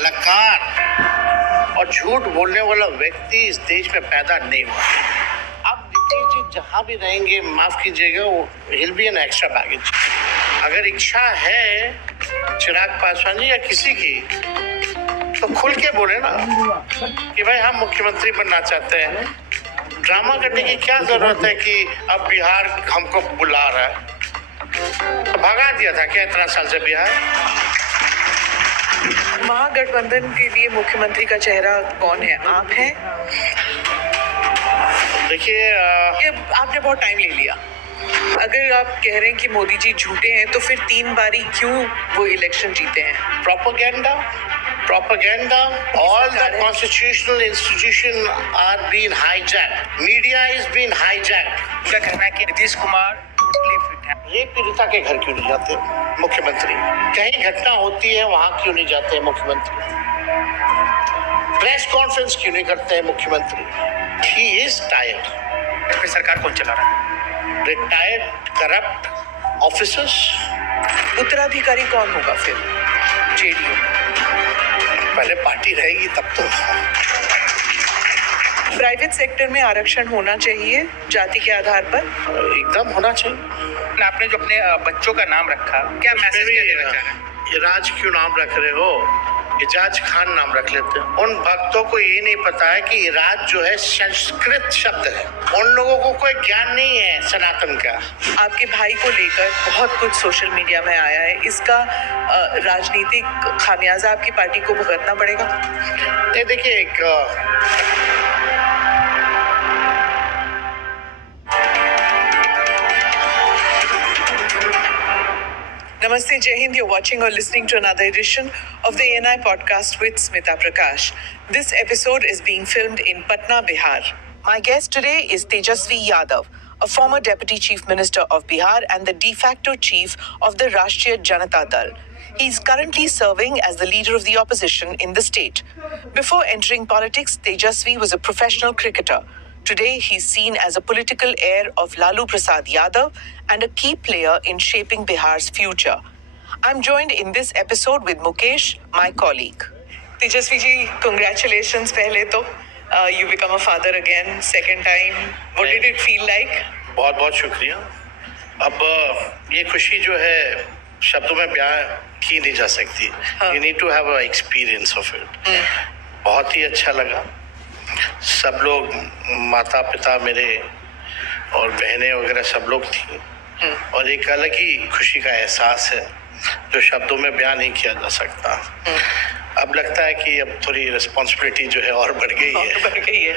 कलाकार और झूठ बोलने वाला व्यक्ति इस देश में पैदा नहीं हुआ। अब नीतीश जी जहां भी रहेंगे, माफ कीजिएगा, वो हिल बी एन एक्स्ट्रा बैगेज। अगर इच्छा है चिराग पासवान जी या किसी की, तो खुल के बोले ना कि भाई हम मुख्यमंत्री बनना चाहते हैं। ड्रामा करने की क्या जरूरत है कि अब बिहार हमको बुला रहा है? तो भगा दिया था क्या इतना साल से बिहार? महागठबंधन के लिए मुख्यमंत्री का चेहरा कौन है? आप हैं? देखिए, आपने बहुत टाइम ले लिया। अगर आप कह रहे हैं कि मोदी जी झूठे हैं, तो फिर 3 बारी क्यों वो इलेक्शन जीते हैं? propaganda, all the constitutional institutions are being hijacked. Media is being hijacked. उनका कहना है कि नीतीश कुमार टोटली फिट है। रेप पीड़िता के घर क्यों नहीं जाते मुख्यमंत्री? कहीं घटना होती है वहां क्यों नहीं जाते मुख्यमंत्री? प्रेस कॉन्फ्रेंस क्यों नहीं करते हैं मुख्यमंत्री? He is tired. फिर सरकार कौन चला रहा है? Retired corrupt officers. उत्तराधिकारी कौन होगा फिर? जेडीयू। पहले पार्टी रहेगी तब तो। प्राइवेट सेक्टर में आरक्षण होना चाहिए जाति के आधार पर? एकदम होना चाहिए। आपने जो अपने बच्चों का नाम रखा, क्या मैसेज क्या देना चाह रहे हैं? इराज क्यों नाम रख रहे हो? इजाज खान नाम रख लेते हैं। उन भक्तों को ये नहीं पता है कि इराज जो है संस्कृत शब्द है। उन लोगों को कोई ज्ञान नहीं है सनातन का। आपके भाई को लेकर बहुत कुछ सोशल मीडिया में आया है। इसका राजनीतिक खामियाजा आपकी पार्टी को भुगतना पड़ेगा? ये देखिए, एक Namaste, Jai Hind. You're watching or listening to another edition of the ANI podcast with Smita Prakash. This episode is being filmed in Patna, Bihar. My guest today is Tejasvi Yadav, a former Deputy Chief Minister of Bihar and the de facto chief of the Rashtriya Janata Dal. He is currently serving as the leader of the opposition in the state. Before entering politics, Tejasvi was a professional cricketer. Today, he's seen as a political heir of Lalu Prasad Yadav and a key player in shaping Bihar's future. I'm joined in this episode with Mukesh, my colleague. Tejasvi ji, congratulations pehle to. You become a father again, second time. What did it feel like? बहुत बहुत शुक्रिया। अब ये खुशी जो है शब्दों में बयां की नहीं जा सकती। You need to have a experience of it. बहुत ही अच्छा लगा। सब लोग, माता पिता मेरे और बहनें वगैरह सब लोग थी, और एक अलग ही खुशी का एहसास है जो शब्दों में बयान नहीं किया जा सकता। अब लगता है कि अब थोड़ी रिस्पॉन्सिबिलिटी जो है और बढ़ गई है।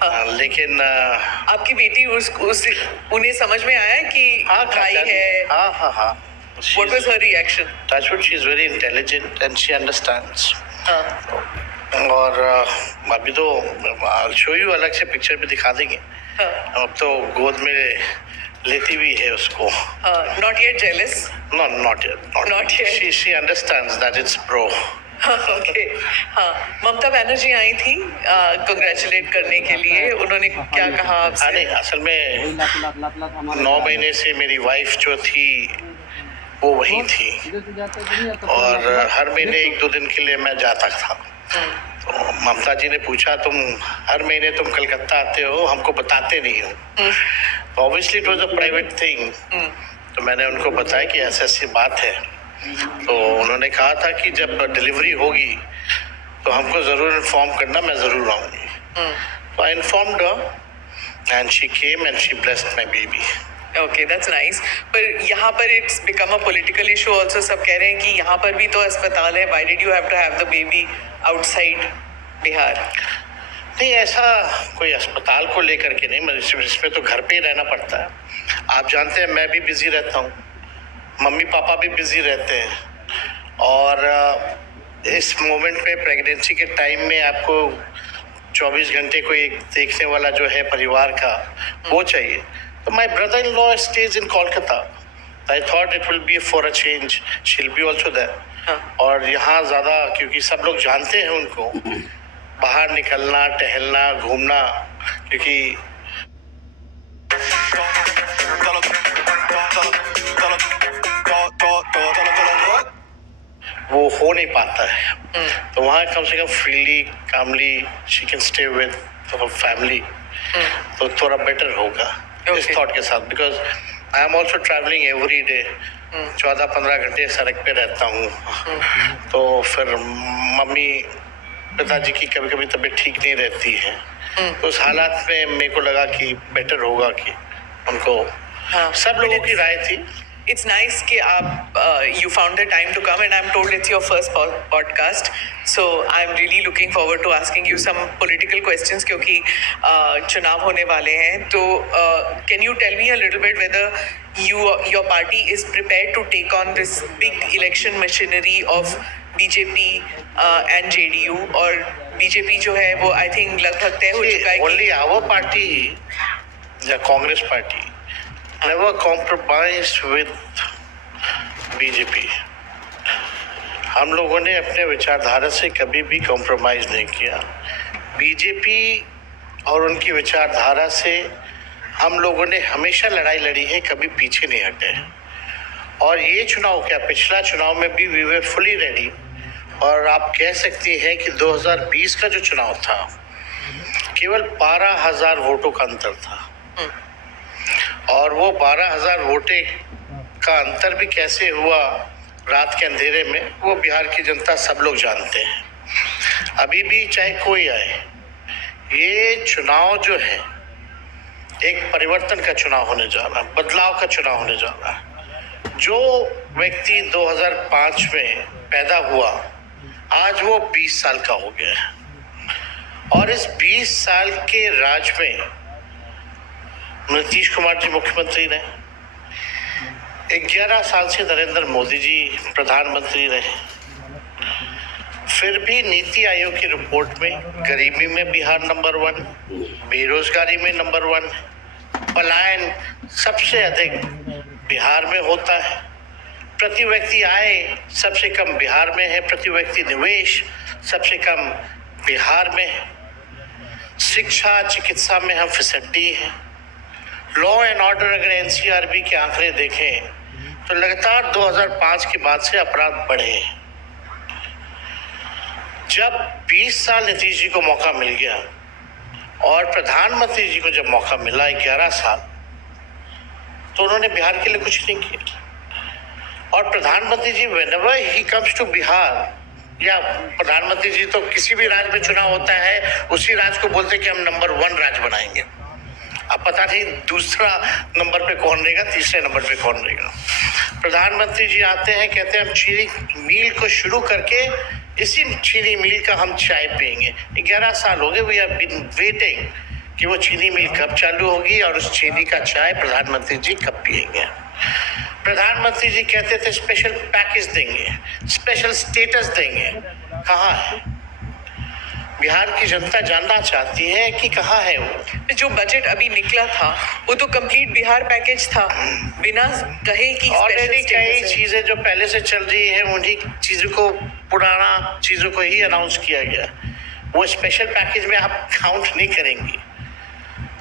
हाँ। लेकिन आपकी बेटी उन्हें समझ में आया कि भाई है? हाँ। What was her reaction? That's what she is very intelligent and she understands. और अभी तो I'll show you, अलग से पिक्चर भी दिखा देंगे। अब तो गोद में लेती भी है उसको। Not yet jealous? No, not yet. She understands that it's pro. Okay. हाँ, ममता बनर्जी आई थी कंग्रेचुलेट करने के लिए। उन्होंने क्या कहा आपसे? अरे असल में 9 महीने से मेरी वाइफ जो थी वो वही थी, और हर महीने 1-2 दिन के लिए मैं जाता था। तो ममता जी ने पूछा, तुम हर महीने तुम कलकत्ता आते हो, हमको बताते नहीं हो। तो obviously it was a private thing. तो मैंने उनको बताया कि ऐसी बात है। तो उन्होंने कहा था कि जब डिलीवरी होगी तो हमको ज़रूर इन्फॉर्म करना, मैं ज़रूर आऊँगी। तो I informed her and she came and she blessed my baby. Okay, that's nice. पर यहाँ पर it's become a political issue also. सब कह रहे हैं कि यहाँ पर भी तो अस्पताल है. Why did you have to have the baby outside Bihar? नहीं, ऐसा कोई अस्पताल को लेकर के नहीं, इसमें तो घर पे ही रहना पड़ता है। आप जानते हैं मैं भी बिजी रहता हूँ, मम्मी पापा भी बिजी रहते हैं, और इस मोमेंट में प्रेगनेंसी के टाइम में आपको 24 घंटे को एक देखने वाला जो है परिवार का वो चाहिए। तो my brother-in-law stays in Kolkata. I thought it will be for a change. She'll be also there. और यहाँ ज़्यादा, क्योंकि सब लोग जानते हैं उनको, बाहर निकलना, टहलना, घूमना, क्योंकि वो हो नहीं पाता है। तो वहाँ कम से कम freely calmly she can stay with family, तो थोड़ा बेटर होगा इस थॉट के साथ। Because I am also travelling every day, 14-15 घंटे सड़क पे रहता हूँ। तो फिर मम्मी पिताजी की कभी कभी तबीयत ठीक नहीं रहती है, तो उस हालात में मेरे को लगा कि बेटर होगा कि उनको, सब लोगों की राय थी। It's nice कि आप you found the time to come, and I'm told it's your first podcast, so I'm really looking forward to asking you some political questions क्योंकि चुनाव होने वाले हैं। तो can you tell me a little bit whether your party is prepared to take on this big election machinery of BJP and JDU, और BJP जो है वो I think लगभग तय हो चुका है कि only our party, the Congress party never compromised with BJP। हम लोगों ने अपने विचारधारा से कभी भी कॉम्प्रोमाइज नहीं किया। बीजेपी और उनकी विचारधारा से हम लोगों ने हमेशा लड़ाई लड़ी है, कभी पीछे नहीं हटे। और ये चुनाव क्या, पिछला चुनाव में भी वी वर फुली रेडी। और आप कह सकती हैं कि 2020 का जो चुनाव था केवल 12,000 वोटों का अंतर था, और वो 12,000 वोटे का अंतर भी कैसे हुआ रात के अंधेरे में, वो बिहार की जनता सब लोग जानते हैं। अभी भी चाहे कोई आए, ये चुनाव जो है एक परिवर्तन का चुनाव होने जा रहा है, बदलाव का चुनाव होने जा रहा है। जो व्यक्ति 2005 में पैदा हुआ, आज वो 20 साल का हो गया है, और इस 20 साल के राज में नीतीश कुमार जी मुख्यमंत्री रहे, 11 साल से नरेंद्र मोदी जी प्रधानमंत्री रहे। फिर भी नीति आयोग की रिपोर्ट में गरीबी में बिहार नंबर 1, बेरोजगारी में नंबर 1, पलायन सबसे अधिक बिहार में होता है, प्रति व्यक्ति आय सबसे कम बिहार में है, प्रति व्यक्ति निवेश सबसे कम बिहार में है, शिक्षा चिकित्सा में हम फिसड्डी हैं, लॉ एंड ऑर्डर अगर एनसीआरबी के आंकड़े देखें तो लगातार 2005 के बाद से अपराध बढ़े हैं। जब 20 साल नीतीश जी को मौका मिल गया और प्रधानमंत्री जी को जब मौका मिला 11 साल, तो उन्होंने बिहार के लिए कुछ नहीं किया। और प्रधानमंत्री जी whenever he comes to Bihar, या प्रधानमंत्री जी तो किसी भी राज्य में चुनाव होता है उसी राज्य को बोलते कि हम नंबर 1 राज्य बनाएंगे। अब पता नहीं दूसरा नंबर पे कौन रहेगा, तीसरे नंबर पे कौन रहेगा। प्रधानमंत्री जी आते हैं, कहते हैं हम चीनी मिल को शुरू करके इसी चीनी मिल का हम चाय पियेंगे। 11 साल हो गए, वी हैव बीन वेटिंग कि वो चीनी मिल कब चालू होगी और उस चीनी का चाय प्रधानमंत्री जी कब पियेंगे। प्रधानमंत्री जी कहते थे स्पेशल पैकेज देंगे, स्पेशल स्टेटस देंगे, कहाँ है? बिहार की जनता जानना चाहती है कि कहाँ है वो। जो बजट अभी निकला था वो तो कंप्लीट बिहार पैकेज था, बिना कहे कि ऑलरेडी कई चीजें जो पहले से चल रही है उन्हीं चीजों को, पुराना चीजों को ही अनाउंस किया गया। वो स्पेशल पैकेज में आप काउंट नहीं करेंगी।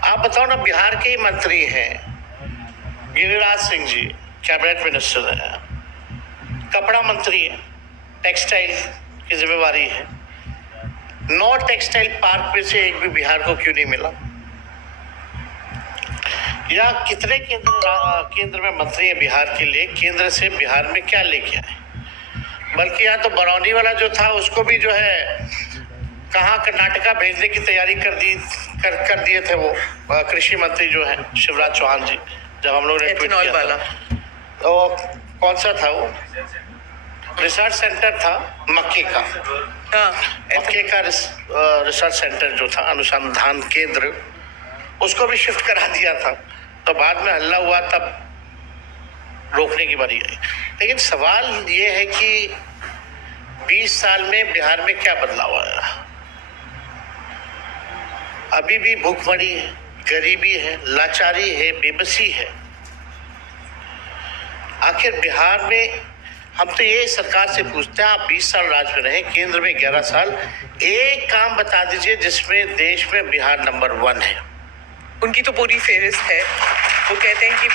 आप बताओ ना, बिहार के ही मंत्री हैं गिरिराज सिंह जी, कैबिनेट मिनिस्टर है, कपड़ा मंत्री है, टेक्सटाइल की जिम्मेवारी है। 9 टेक्सटाइल पार्क में से एक भी बिहार को क्यों नहीं मिला? या कितने केंद्र में मंत्री है बिहार के लिए, केंद्र से बिहार में क्या लेके आए? बल्कि यहाँ तो बरौनी वाला जो था उसको भी जो है कहाँ कर्नाटका भेजने की तैयारी कर दिए थे वो कृषि मंत्री जो है शिवराज चौहान जी, जब हम लोग ने ट्वीट किया वाला। तो कौन सा था वो? रिसर्च सेंटर था मक्के का, मक्के का रिसर्च सेंटर जो था, अनुसंधान केंद्र, उसको भी शिफ्ट करा दिया था। तो बाद में हल्ला हुआ, तब रोकने की बारी आई। लेकिन सवाल ये है कि 20 साल में बिहार में क्या बदलाव आया? अभी भी भूखमरी है, गरीबी है, लाचारी है, बेबसी है। आखिर बिहार में हम तो ये सरकार से पूछते हैं, आप 20 साल राज में रहे, केंद्र में 11 साल, एक काम बता दीजिए जिसमें देश में बिहार नंबर 1 है। उनकी तो पूरी फेहरिस्त है। वो कहते हैं कि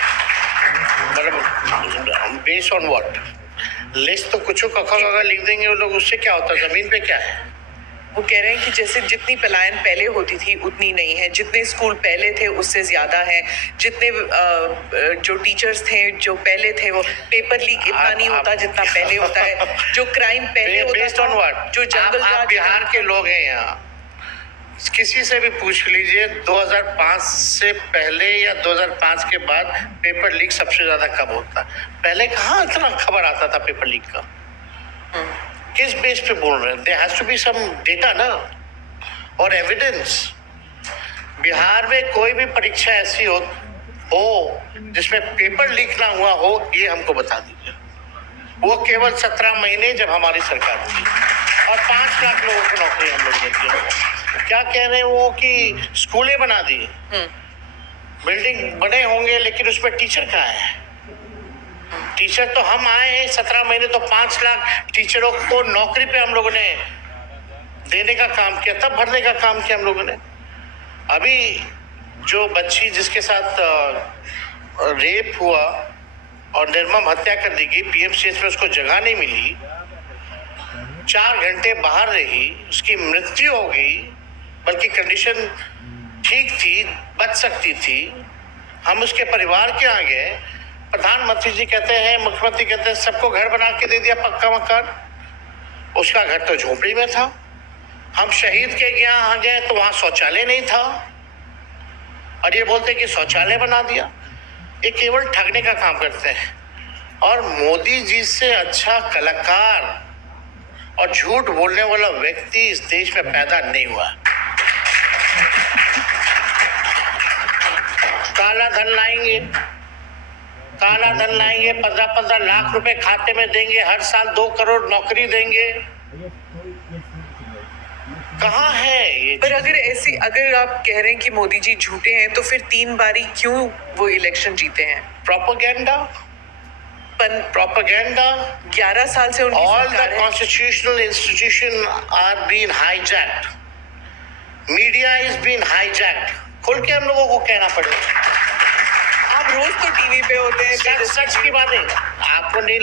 मतलब बेस्ड ऑन व्हाट? लिस्ट तो कुछ कखा लिख देंगे वो लोग, उससे क्या होता है? जमीन पे क्या है? वो कह रहे हैं कि जैसे जितनी पलायन पहले होती थी उतनी नहीं है, जितने स्कूल पहले थे उससे ज्यादा है, जितने जो टीचर्स थे जो पहले थे वो पेपर लीक इतना नहीं होता जितना पहले होता है, जो क्राइम पहले होता था, जो जंगल आप बिहार के लोग हैं यहाँ, किसी से भी पूछ लीजिए 2005 से पहले या 2005 के बाद पेपर लीक सबसे ज्यादा कब होता? पहले कहाँ इतना खबर आता था पेपर लीक का? किस बेस पे बोल रहे हैं? There has to be some data ना, और एविडेंस। बिहार में कोई भी परीक्षा ऐसी हो जिसमें पेपर लीक ना हुआ हो, ये हमको बता दीजिए। वो केवल 17 महीने जब हमारी सरकार थी, और 5 लाख लोगों को नौकरी हम लोग ने दी। क्या कह रहे हैं वो कि स्कूलें बना दी, बिल्डिंग बने होंगे, लेकिन उसमें टीचर कहाँ है? टीचर तो हम आए हैं 17 महीने, तो 5 लाख टीचरों को नौकरी पे हम लोगों ने देने का काम किया, तब भरने का काम किया हम लोगों ने। अभी जो बच्ची जिसके साथ रेप हुआ और निर्मम हत्या कर दी गई, पीएमसीएच में उसको जगह नहीं मिली, 4 घंटे बाहर रही, उसकी मृत्यु हो गई, बल्कि कंडीशन ठीक थी, बच सकती थी। हम उसके परिवार के यहाँ गए, प्रधानमंत्री जी कहते हैं, मुख्यमंत्री कहते हैं सबको घर बना के दे दिया, पक्का मकान। उसका घर तो झोपड़ी में था। हम शहीद के यहाँ गए तो वहां शौचालय नहीं था, और ये बोलते कि शौचालय बना दिया। ये केवल ठगने का काम करते हैं, और मोदी जी से अच्छा कलाकार और झूठ बोलने वाला व्यक्ति इस देश में पैदा नहीं हुआ। काला धन लाएंगे, काला धन लाएंगे, 15-15 लाख रुपए खाते में देंगे, हर साल 2 करोड़ नौकरी देंगे। कहाँ है ये? पर अगर आप कह रहे हैं कि मोदी जी झूठे हैं, तो फिर 3 बारी क्यों वो इलेक्शन जीते हैं? प्रोपेगेंडा, 11 साल से उनकी ऑल सरकार द है। Constitutional institution are been hijacked, media is been hijacked. खुल के हम लोगों को कहना पड़ेगा। आप रोज तो टीवी पे होते हैं, सच की बात है, आपको नहीं